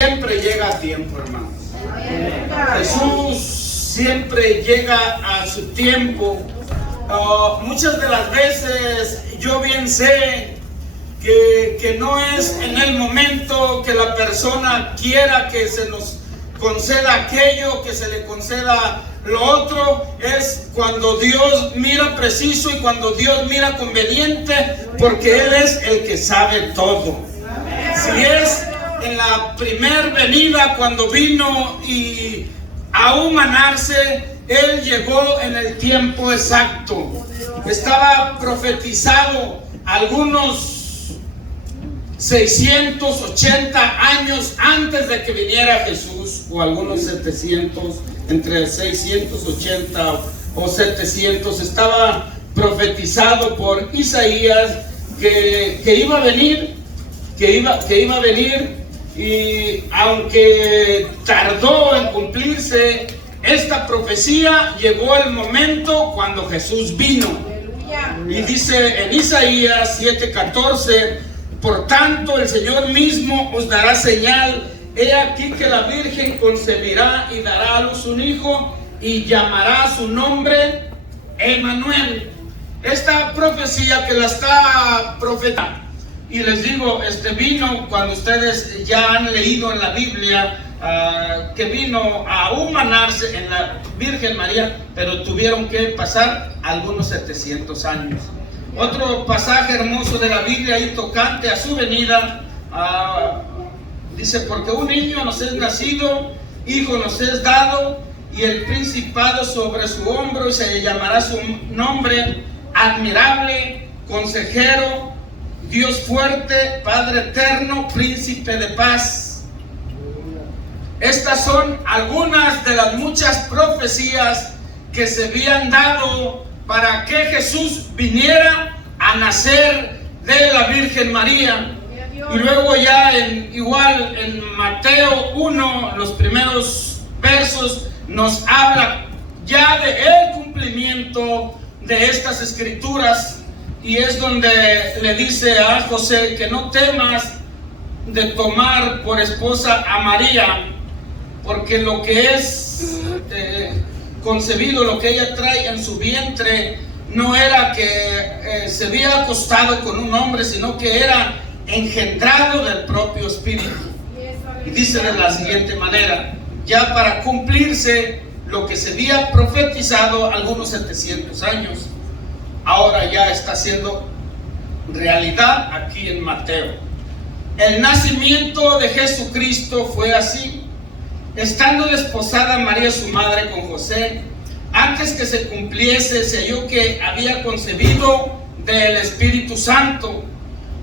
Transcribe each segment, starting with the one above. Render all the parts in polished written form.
Siempre llega a tiempo, hermanos. Jesús siempre llega a su tiempo. Muchas de las veces yo bien sé que no es en el momento que la persona quiera que se nos conceda aquello, que se le conceda lo otro. Es cuando Dios mira preciso y cuando Dios mira conveniente, porque Él es el que sabe todo. Si es en la primer venida, cuando vino y a humanarse, Él llegó en el tiempo exacto. Estaba profetizado algunos 680 años antes de que viniera Jesús, o algunos 700, entre 680 o 700. Estaba profetizado por Isaías que iba a venir, que iba a venir. Y aunque tardó en cumplirse esta profecía, llegó el momento cuando Jesús vino. Y dice en Isaías 7:14: por tanto el Señor mismo os dará señal. He aquí que la Virgen concebirá y dará a luz un hijo, y llamará su nombre Emmanuel. Esta profecía que la está profetizando, y les digo, vino cuando ustedes ya han leído en la Biblia que vino a humanarse en la Virgen María, pero tuvieron que pasar algunos 700 años. Otro pasaje hermoso de la Biblia y tocante a su venida, dice: porque un niño nos es nacido, hijo nos es dado, y el principado sobre su hombro, y se llamará su nombre admirable, consejero, Dios fuerte, Padre eterno, príncipe de paz. Estas son algunas de las muchas profecías que se habían dado para que Jesús viniera a nacer de la Virgen María. Y luego ya igual en Mateo 1, los primeros versos, nos habla ya de el cumplimiento de estas escrituras. Y es donde le dice a José que no temas de tomar por esposa a María, porque lo que es concebido, lo que ella trae en su vientre, no era que se había acostado con un hombre, sino que era engendrado del propio Espíritu. Y dice de la siguiente manera: ya para cumplirse lo que se había profetizado algunos 700 años, ahora ya está siendo realidad aquí en Mateo. El nacimiento de Jesucristo fue así. Estando desposada María su madre con José, antes que se cumpliese, se halló que había concebido del Espíritu Santo.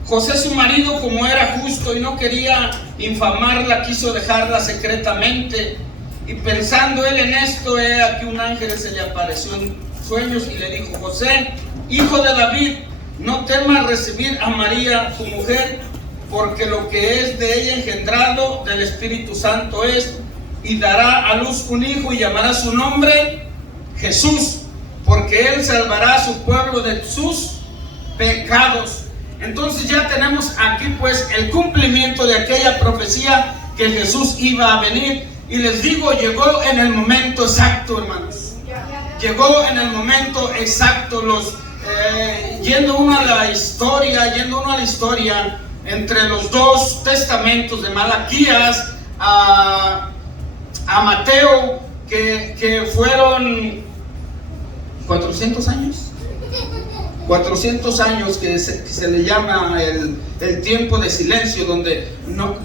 José su marido, como era justo y no quería infamarla, quiso dejarla secretamente. Y pensando él en esto, he aquí un ángel se le apareció en sueños y le dijo: José, hijo de David, no temas recibir a María tu mujer, porque lo que es de ella engendrado del Espíritu Santo es, y dará a luz un hijo y llamará su nombre Jesús, porque él salvará a su pueblo de sus pecados. Entonces ya tenemos aquí pues el cumplimiento de aquella profecía que Jesús iba a venir. Y les digo, llegó en el momento exacto, hermanos. Llegó en el momento exacto. Yendo uno a la historia entre los dos testamentos de Malaquías a Mateo, que fueron 400 años. 400 años que se le llama el tiempo de silencio, donde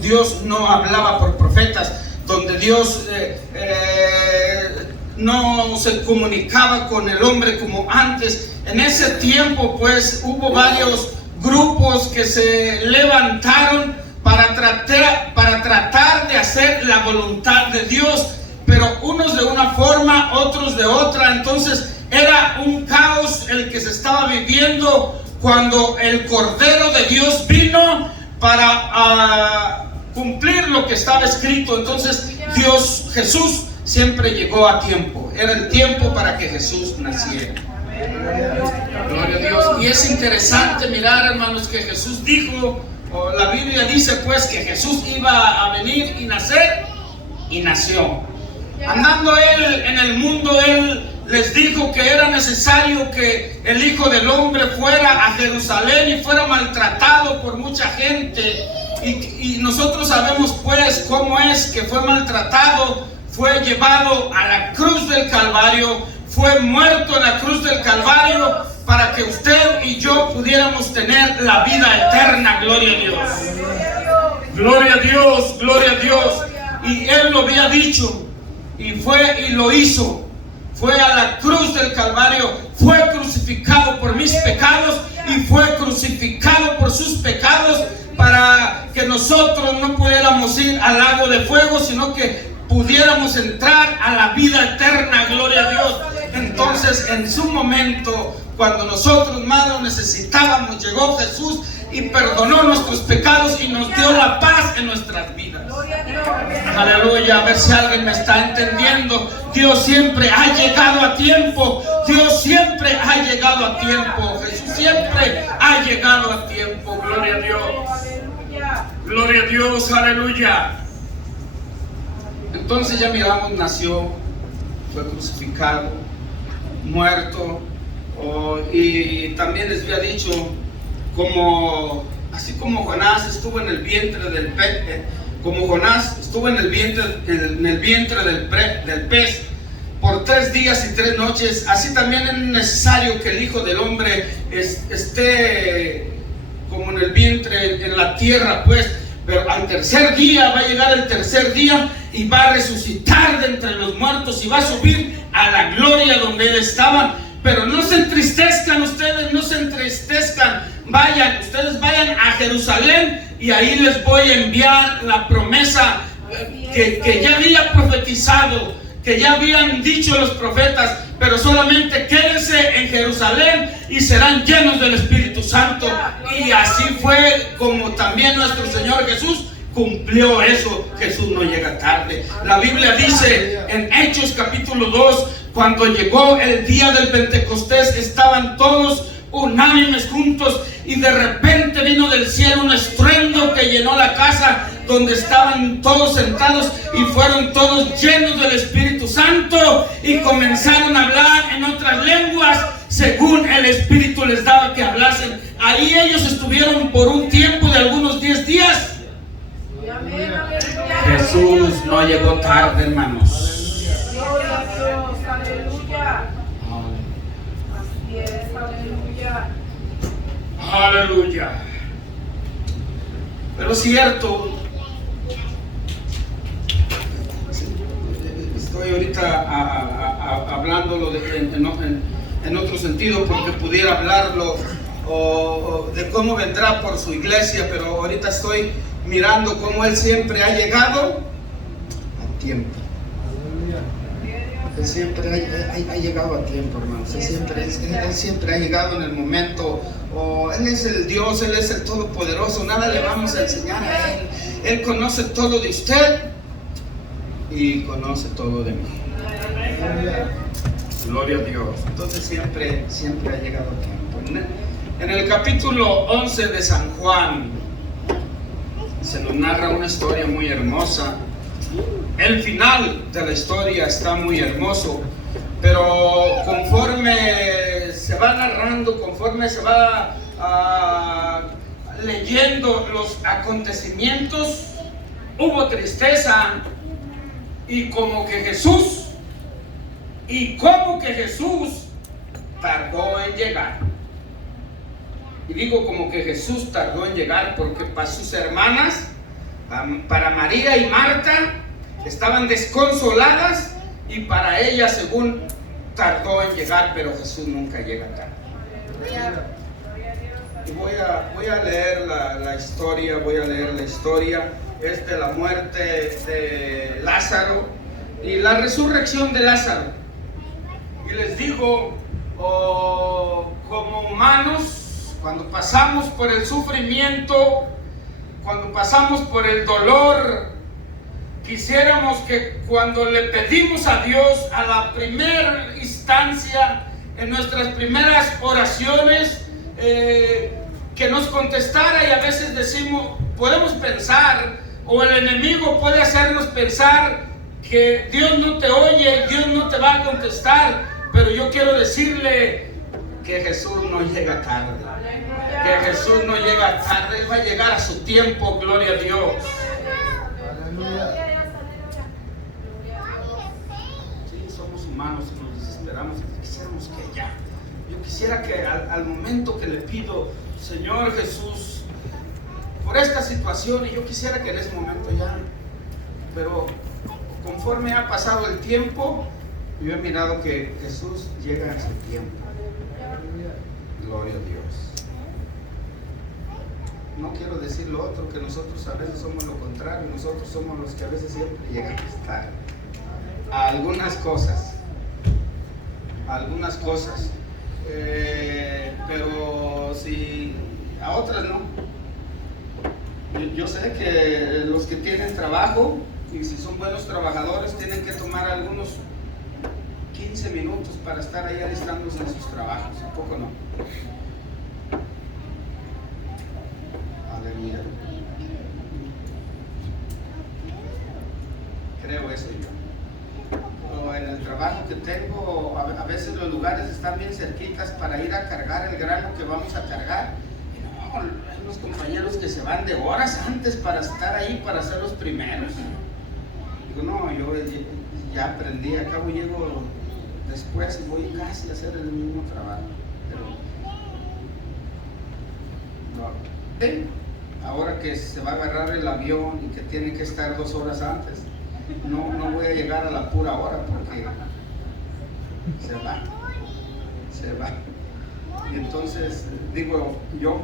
Dios no hablaba por profetas, donde Dios no se comunicaba con el hombre como antes. En ese tiempo pues hubo varios grupos que se levantaron para tratar de hacer la voluntad de Dios, pero unos de una forma, otros de otra. Entonces era un caos el que se estaba viviendo cuando el Cordero de Dios vino para cumplir lo que estaba escrito. Entonces Jesús siempre llegó a tiempo. Era el tiempo para que Jesús naciera. Gloria a Dios. Y es interesante mirar, hermanos, que Jesús dijo La Biblia dice pues que Jesús iba a venir y nacer, y nació. Andando él en el mundo, él les dijo que era necesario que el Hijo del Hombre fuera a Jerusalén y fuera maltratado por mucha gente. Y nosotros sabemos pues cómo es que fue maltratado. Fue llevado a la cruz del Calvario, fue muerto en la cruz del Calvario para que usted y yo pudiéramos tener la vida eterna. Gloria a Dios. Gloria a Dios, gloria a Dios. Y él lo había dicho y fue y lo hizo. Fue a la cruz del Calvario, fue crucificado por mis pecados y fue crucificado por sus pecados para que nosotros no pudiéramos ir al lago de fuego, sino que pudiéramos entrar a la vida eterna. Gloria a Dios. Entonces, en su momento, cuando nosotros más lo necesitábamos, llegó Jesús y perdonó nuestros pecados y nos dio la paz en nuestras vidas. Aleluya. A ver si alguien me está entendiendo. Dios siempre ha llegado a tiempo. Dios siempre ha llegado a tiempo. Jesús siempre ha llegado a tiempo. Gloria a Dios. Gloria a Dios. Aleluya. Entonces ya miramos, nació, fue crucificado, muerto, y también les había dicho, así como Jonás estuvo en el vientre del pez, del pez por 3 días y 3 noches, así también es necesario que el Hijo del Hombre esté como en el vientre, en la tierra, pues. Pero al tercer día va a llegar el tercer día y va a resucitar de entre los muertos y va a subir a la gloria donde él estaba. Pero no se entristezcan ustedes, no se entristezcan. Ustedes vayan a Jerusalén y ahí les voy a enviar la promesa que ya había profetizado, que ya habían dicho los profetas. Pero solamente quédense en Jerusalén y serán llenos del Espíritu Santo. Y así fue como también nuestro Señor Jesús cumplió eso. Jesús no llega tarde. La Biblia dice en Hechos capítulo 2, cuando llegó el día del Pentecostés, estaban todos unánimes juntos y de repente vino del cielo un estruendo que llenó la casa donde estaban todos sentados y fueron todos llenos del Espíritu Santo y comenzaron a hablar en otras lenguas según el Espíritu les daba que hablasen. Ahí ellos estuvieron por un tiempo de algunos 10 días. Jesús no llegó tarde, hermanos. Aleluya. Pero es cierto, estoy ahorita hablándolo en otro sentido, porque pudiera hablarlo de cómo vendrá por su iglesia, pero ahorita estoy mirando cómo Él siempre ha llegado a tiempo. Él siempre ha llegado a tiempo, hermanos. Él siempre ha llegado en el momento. Él es el Dios, Él es el Todopoderoso. Nada le vamos a enseñar a Él. Él conoce todo de usted y conoce todo de mí. Gloria a Dios. Entonces siempre ha llegado a tiempo. En el capítulo 11 de San Juan se nos narra una historia muy hermosa. El final de la historia está muy hermoso, pero conforme se va narrando, conforme se va leyendo los acontecimientos, hubo tristeza y como que Jesús tardó en llegar. Y digo como que Jesús tardó en llegar porque para sus hermanas, para María y Marta, estaban desconsoladas y para ellas, según, tardó en llegar, pero Jesús nunca llega tarde. Y voy a leer la historia, es de la muerte de Lázaro y la resurrección de Lázaro. Y les digo, como humanos, cuando pasamos por el sufrimiento, cuando pasamos por el dolor, quisiéramos que cuando le pedimos a Dios a la primera instancia, en nuestras primeras oraciones, que nos contestara, y a veces decimos, podemos pensar, o el enemigo puede hacernos pensar que Dios no te oye, Dios no te va a contestar, pero yo quiero decirle que Jesús no llega tarde, que Jesús no llega tarde, Él va a llegar a su tiempo, gloria a Dios. Sí, somos humanos y nos desesperamos, quisiéramos que ya. Yo quisiera que al momento que le pido, Señor Jesús, por esta situación, y yo quisiera que en ese momento ya, pero conforme ha pasado el tiempo, yo he mirado que Jesús llega en su tiempo. Gloria a Dios. No quiero decir lo otro, que nosotros a veces somos lo contrario, nosotros somos los que a veces siempre llegamos tarde a algunas cosas, pero si a otras no. Yo sé que los que tienen trabajo, y si son buenos trabajadores, tienen que tomar algunos 15 minutos para estar ahí alistándose en sus trabajos, ¿a poco no? Aleluya. Creo eso yo. Pero en el trabajo que tengo, a veces los lugares están bien cerquitas para ir a cargar el grano que vamos a cargar. Y no, hay unos compañeros que se van de horas antes para estar ahí, para ser los primeros. Digo, no, yo ya aprendí, acabo llego después y voy casi a hacer el mismo trabajo. Pero, ahora que se va a agarrar el avión y que tiene que estar 2 horas antes, no voy a llegar a la pura hora porque se va. Y entonces digo yo,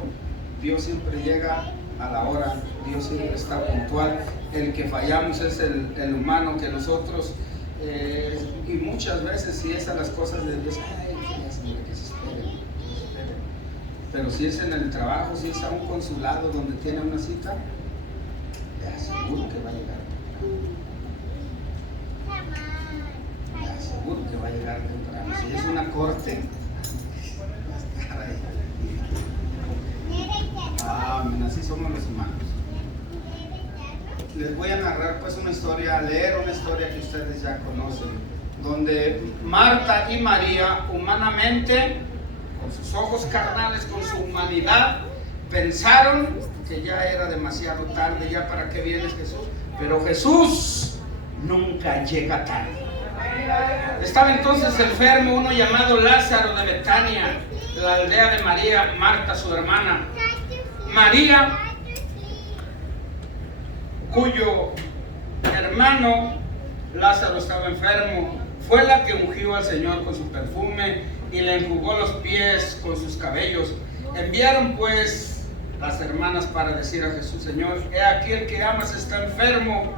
Dios siempre llega a la hora, Dios siempre está puntual. El que fallamos es el humano, que nosotros, y muchas veces si es a las cosas de Dios, que se espere. Pero si es en el trabajo, si es a un consulado donde tiene una cita, le aseguro que va a llegar. Le aseguro que va a llegar temprano. Si es una corte, va a estar ahí. Amén, así somos los humanos. Les voy a narrar pues leer una historia que ustedes ya conocen, donde Marta y María, humanamente, con sus ojos carnales, con su humanidad, pensaron que ya era demasiado tarde, ya para qué vienes Jesús. Pero Jesús nunca llega tarde. Estaba entonces enfermo uno llamado Lázaro de Betania, de la aldea de María, Marta su hermana. María, cuyo hermano Lázaro estaba enfermo, fue la que ungió al Señor con su perfume y le enjugó los pies con sus cabellos. Enviaron pues las hermanas para decir a Jesús: Señor, he aquí el que amas está enfermo.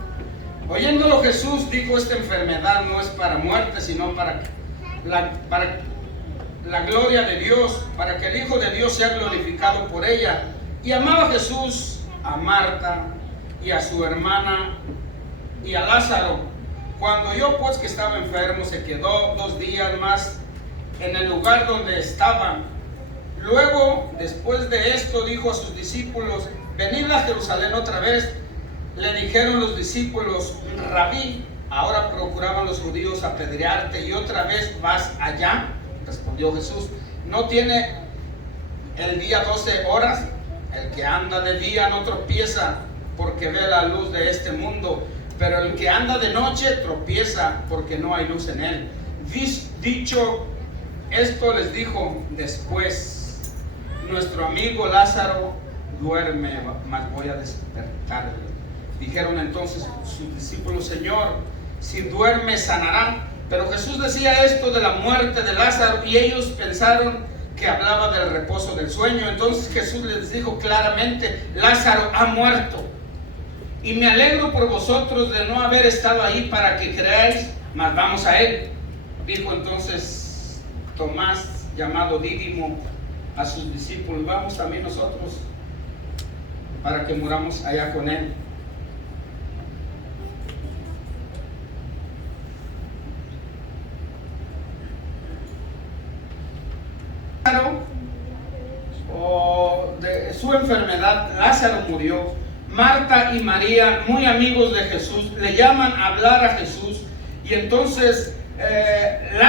Oyéndolo Jesús dijo: esta enfermedad no es para muerte, sino para la gloria de Dios, para que el Hijo de Dios sea glorificado por ella. Y amaba Jesús a Marta y a su hermana y a Lázaro. Cuando oyó pues que estaba enfermo, se quedó 2 días más en el lugar donde estaban. Luego, después de esto, dijo a sus discípulos: venid a Jerusalén otra vez. Le dijeron los discípulos: Rabí, ahora procuraban los judíos apedrearte y otra vez vas allá. Respondió Jesús: ¿no tiene el día 12 horas? El que anda de día no tropieza porque ve la luz de este mundo, pero el que anda de noche tropieza porque no hay luz en él. Dicho esto les dijo: después, nuestro amigo Lázaro duerme, mas voy a despertarle. Dijeron entonces sus discípulos: Señor, si duerme sanará. Pero Jesús decía esto de la muerte de Lázaro y ellos pensaron que hablaba del reposo del sueño. Entonces Jesús les dijo claramente: Lázaro ha muerto, y me alegro por vosotros de no haber estado ahí para que creáis, mas vamos a él. Dijo entonces Tomás, llamado Dídimo, a sus discípulos: vamos también nosotros para que muramos allá con él. su enfermedad, Lázaro murió. Marta y María, muy amigos de Jesús, le llaman a hablar a Jesús, y entonces Lázaro